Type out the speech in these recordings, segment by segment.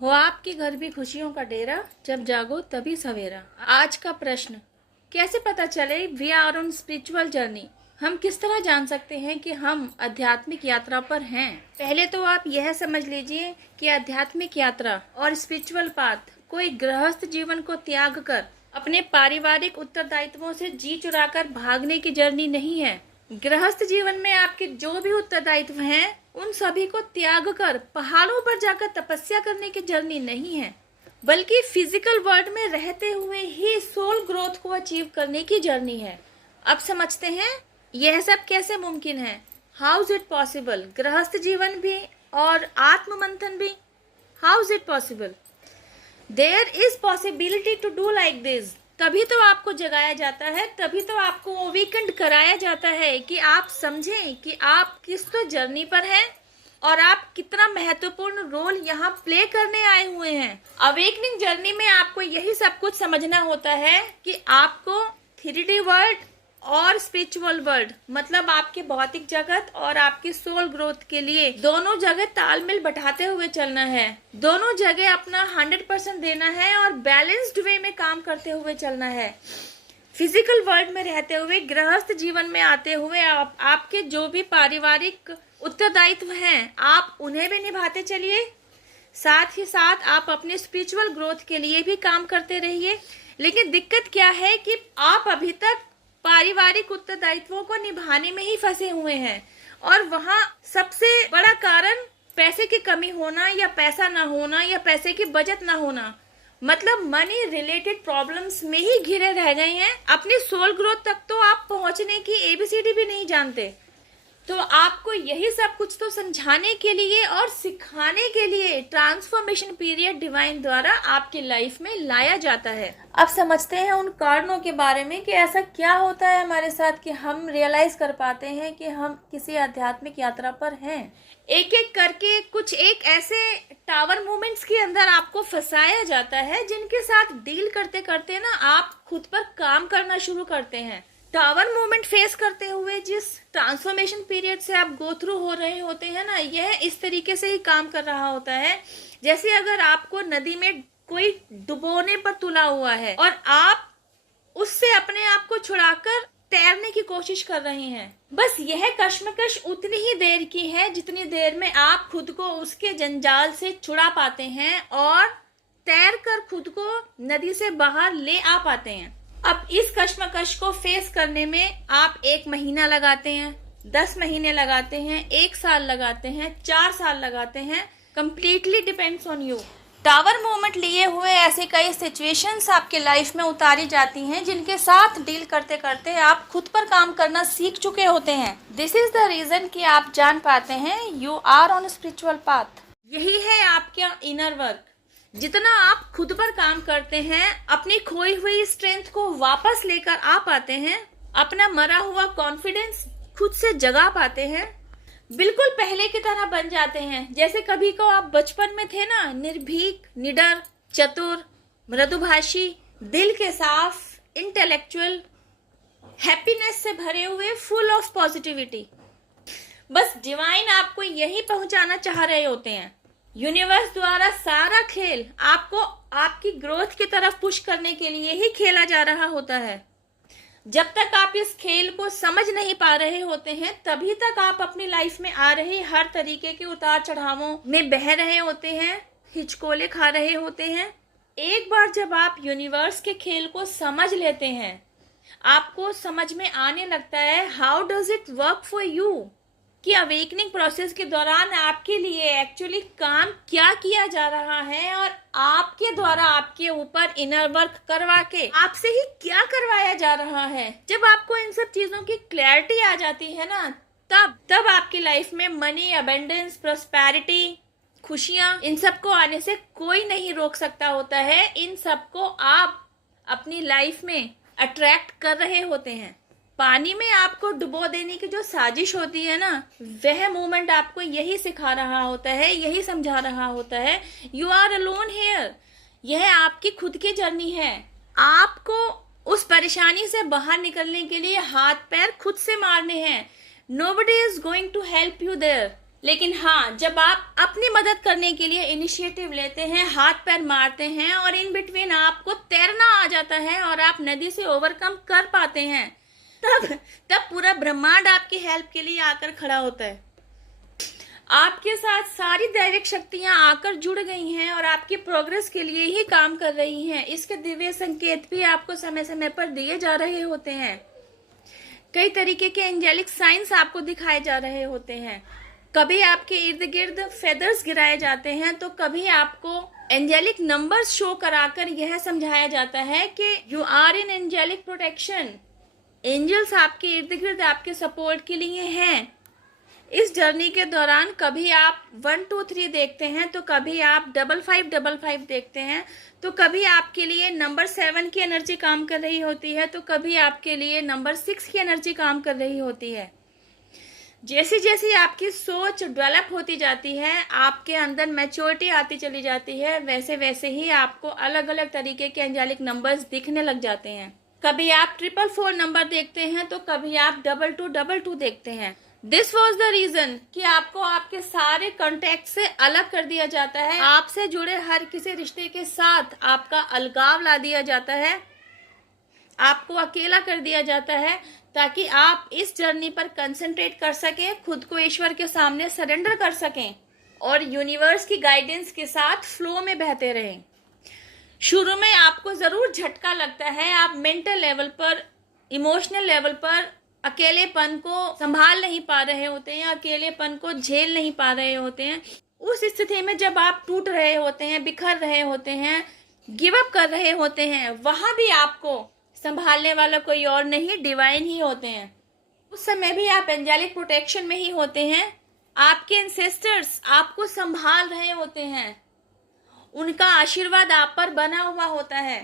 हो आपके घर भी खुशियों का डेरा, जब जागो तभी सवेरा। आज का प्रश्न, कैसे पता चले we are on spiritual journey? हम किस तरह जान सकते हैं कि हम आध्यात्मिक यात्रा पर हैं? पहले तो आप यह समझ लीजिए कि आध्यात्मिक यात्रा और स्पिरिचुअल पाथ कोई गृहस्थ जीवन को त्याग कर अपने पारिवारिक उत्तरदायित्वों से जी चुराकर भागने की जर्नी नहीं है। गृहस्थ जीवन में आपके जो भी उत्तरदायित्व हैं, उन सभी को त्याग कर पहाड़ों पर जाकर तपस्या करने की जर्नी नहीं है, बल्कि फिजिकल वर्ल्ड में रहते हुए ही सोल ग्रोथ को अचीव करने की जर्नी है। अब समझते हैं यह सब कैसे मुमकिन है। How is it possible? गृहस्थ जीवन भी और आत्म मंथन भी, how is it possible? There is possibility to do like this. तभी तो आपको जगाया जाता है, तभी तो आपको वो वीकेंड कराया जाता है कि आप समझें कि आप किस तो जर्नी पर हैं और आप कितना महत्वपूर्ण रोल यहाँ प्ले करने आए हुए हैं। अवेकनिंग जर्नी में आपको यही सब कुछ समझना होता है कि आपको 3D वर्ल्ड और स्पिरिचुअल वर्ल्ड, मतलब आपके भौतिक जगत और आपकी सोल ग्रोथ के लिए दोनों जगह तालमेल बैठाते हुए चलना है। दोनों जगह अपना 100% देना है और बैलेंस्ड वे में काम करते हुए चलना है। फिजिकल वर्ल्ड में रहते हुए गृहस्थ जीवन में आते हुए आपके जो भी पारिवारिक उत्तरदायित्व हैं, आप उन्हें भी निभाते चलिए। साथ ही साथ आप अपने स्पिरिचुअल ग्रोथ के लिए भी काम करते रहिए। लेकिन दिक्कत क्या है कि आप अभी तक पारिवारिक उत्तरदायित्वों को निभाने में ही फंसे हुए हैं, और वहाँ सबसे बड़ा कारण पैसे की कमी होना या पैसा ना होना या पैसे की बचत ना होना, मतलब मनी रिलेटेड प्रॉब्लम्स में ही घिरे रह गए हैं। अपनी सोल ग्रोथ तक तो आप पहुंचने की ABCD भी नहीं जानते। तो आपको यही सब कुछ तो समझाने के लिए और सिखाने के लिए ट्रांसफॉर्मेशन पीरियड डिवाइन द्वारा आपकी लाइफ में लाया जाता है। अब समझते हैं उन कारणों के बारे में कि ऐसा क्या होता है हमारे साथ कि हम रियलाइज कर पाते हैं कि हम किसी आध्यात्मिक यात्रा पर हैं। एक एक करके कुछ एक ऐसे टावर मूवमेंट्स के अंदर आपको फंसाया जाता है, जिनके साथ डील करते करते ना आप खुद पर काम करना शुरू करते हैं। टावर मूवमेंट फेस करते हुए जिस ट्रांसफॉर्मेशन पीरियड से आप गो थ्रू हो रहे होते हैं ना, यह इस तरीके से ही काम कर रहा होता है जैसे अगर आपको नदी में कोई डुबोने पर तुला हुआ है और आप उससे अपने आप को छुड़ाकर तैरने की कोशिश कर रहे हैं। बस यह कश्मकश उतनी ही देर की है जितनी देर में आप खुद को उसके जंजाल से छुड़ा पाते हैं और तैर कर खुद को नदी से बाहर ले आ पाते हैं। अब इस कश्मकश को फेस करने में आप 1 महीना लगाते हैं, 10 महीने लगाते हैं, 1 साल लगाते हैं, 4 साल लगाते हैं, completely depends on you. Tower movement लिए हुए ऐसे कई सिचुएशंस आपके लाइफ में उतारी जाती हैं, जिनके साथ डील करते करते आप खुद पर काम करना सीख चुके होते हैं। दिस इज द रीजन कि आप जान पाते हैं you are on spiritual path. यही है आपका इनर वर्क। जितना आप खुद पर काम करते हैं, अपनी खोई हुई स्ट्रेंथ को वापस लेकर आ पाते हैं, अपना मरा हुआ कॉन्फिडेंस खुद से जगा पाते हैं, बिल्कुल पहले की तरह बन जाते हैं जैसे कभी को आप बचपन में थे ना, निर्भीक, निडर, चतुर, मृदुभाषी, दिल के साफ, इंटेलेक्चुअल, हैप्पीनेस से भरे हुए, फुल ऑफ पॉजिटिविटी। बस डिवाइन आपको यही पहुंचाना चाह रहे होते हैं। यूनिवर्स द्वारा सारा खेल आपको आपकी ग्रोथ की तरफ पुश करने के लिए ही खेला जा रहा होता है। जब तक आप इस खेल को समझ नहीं पा रहे होते हैं, तभी तक आप अपनी लाइफ में आ रहे हर तरीके के उतार चढ़ावों में बह रहे होते हैं, हिचकोले खा रहे होते हैं। एक बार जब आप यूनिवर्स के खेल को समझ लेते हैं, आपको समझ में आने लगता है how does it work for you, कि अवेकनिंग प्रोसेस के दौरान आपके लिए एक्चुअली काम क्या किया जा रहा है और आपके द्वारा आपके ऊपर इनर वर्क करवा के आपसे ही क्या करवाया जा रहा है। जब आपको इन सब चीजों की क्लैरिटी आ जाती है ना, तब आपकी लाइफ में मनी, अबेंडेंस, प्रोस्पेरिटी, खुशियां, इन सब को आने से कोई नहीं रोक सकता होता है। इन सबको आप अपनी लाइफ में अट्रैक्ट कर रहे होते हैं। पानी में आपको डुबो देने की जो साजिश होती है ना, वह मूवमेंट आपको यही सिखा रहा होता है, यही समझा रहा होता है यू आर अलोन हियर। यह आपकी खुद की जर्नी है। आपको उस परेशानी से बाहर निकलने के लिए हाथ पैर खुद से मारने हैं। Nobody is going to help you there. लेकिन हाँ, जब आप अपनी मदद करने के लिए इनिशिएटिव लेते हैं, हाथ पैर मारते हैं और इन बिटवीन आपको तैरना आ जाता है और आप नदी से ओवरकम कर पाते हैं, तब पूरा ब्रह्मांड आपकी हेल्प के लिए आकर खड़ा होता है। आपके साथ सारी दैविक शक्तियां आकर जुड़ गई हैं और आपकी प्रोग्रेस के लिए ही काम कर रही हैं। इसके दिव्य संकेत भी आपको समय समय पर दिए जा रहे होते हैं। कई तरीके के एंजेलिक साइंस आपको दिखाए जा रहे होते हैं। कभी आपके इर्द गिर्द फेदर्स गिराए जाते हैं, तो कभी आपको एंजेलिक नंबर्स शो कराकर यह समझाया जाता है कि you are in angelic protection. Angels आपके इर्द गिर्द आपके सपोर्ट के लिए हैं। इस जर्नी के दौरान कभी आप 1 2 3 देखते हैं, तो कभी आप 5555 देखते हैं, तो कभी आपके लिए नंबर 7 की एनर्जी काम कर रही होती है, तो कभी आपके लिए नंबर 6 की एनर्जी काम कर रही होती है। जैसे जैसे आपकी सोच डेवलप होती जाती है, आपके अंदर मैच्योरिटी आती चली जाती है, वैसे वैसे ही आपको अलग अलग तरीके के एंजेलिक नंबर्स दिखने लग जाते हैं। कभी आप 444 नंबर देखते हैं, तो कभी आप 2222 देखते हैं। दिस वॉज द रीजन कि आपको आपके सारे कॉन्टेक्ट से अलग कर दिया जाता है। आपसे जुड़े हर किसी रिश्ते के साथ आपका अलगाव ला दिया जाता है, आपको अकेला कर दिया जाता है, ताकि आप इस जर्नी पर कंसंट्रेट कर सकें, खुद को ईश्वर के सामने सरेंडर कर सकें और यूनिवर्स की गाइडेंस के साथ फ्लो में बहते रहें। शुरू में आपको जरूर झटका लगता है, आप मेंटल लेवल पर, इमोशनल लेवल पर अकेलेपन को संभाल नहीं पा रहे होते हैं, अकेलेपन को झेल नहीं पा रहे होते हैं। उस स्थिति में जब आप टूट रहे होते हैं, बिखर रहे होते हैं, गिव अप कर रहे होते हैं, वहां भी आपको संभालने वाला कोई और नहीं, डिवाइन ही होते हैं। उस समय भी आप एंजेलिक प्रोटेक्शन में ही होते हैं। आपके एंसेस्टर्स आपको संभाल रहे होते हैं, उनका आशीर्वाद आप पर बना हुआ होता है,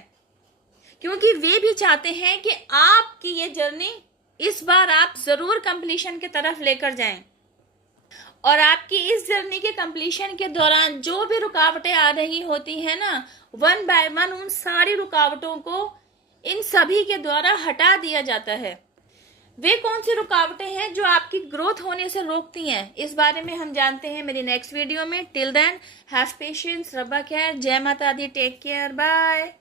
क्योंकि वे भी चाहते हैं कि आपकी ये जर्नी इस बार आप जरूर कंप्लीशन की तरफ लेकर जाएं। और आपकी इस जर्नी के कंप्लीशन के दौरान जो भी रुकावटें आ रही होती हैं ना, 1 बाय 1 उन सारी रुकावटों को इन सभी के द्वारा हटा दिया जाता है। वे कौन सी रुकावटें हैं जो आपकी ग्रोथ होने से रोकती हैं, इस बारे में हम जानते हैं मेरी नेक्स्ट वीडियो में। टिल देन हैव पेशेंस, रब्बा खैर, जय माता दी, take care, bye.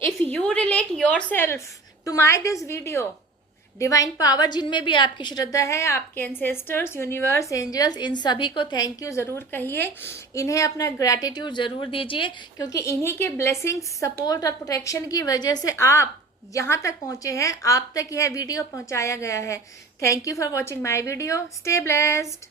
If you relate yourself to my this video, divine power जिनमें भी आपकी श्रद्धा है, आपके एंसेस्टर्स, यूनिवर्स, एंजल्स, इन सभी को थैंक यू जरूर कहिए, इन्हें अपना ग्रैटिट्यूड जरूर दीजिए, क्योंकि इन्हीं के ब्लेसिंग्स, सपोर्ट और प्रोटेक्शन की वजह से आप यहाँ तक पहुँचे हैं, आप तक यह वीडियो पहुँचाया गया है। Thank you for watching my video. Stay blessed.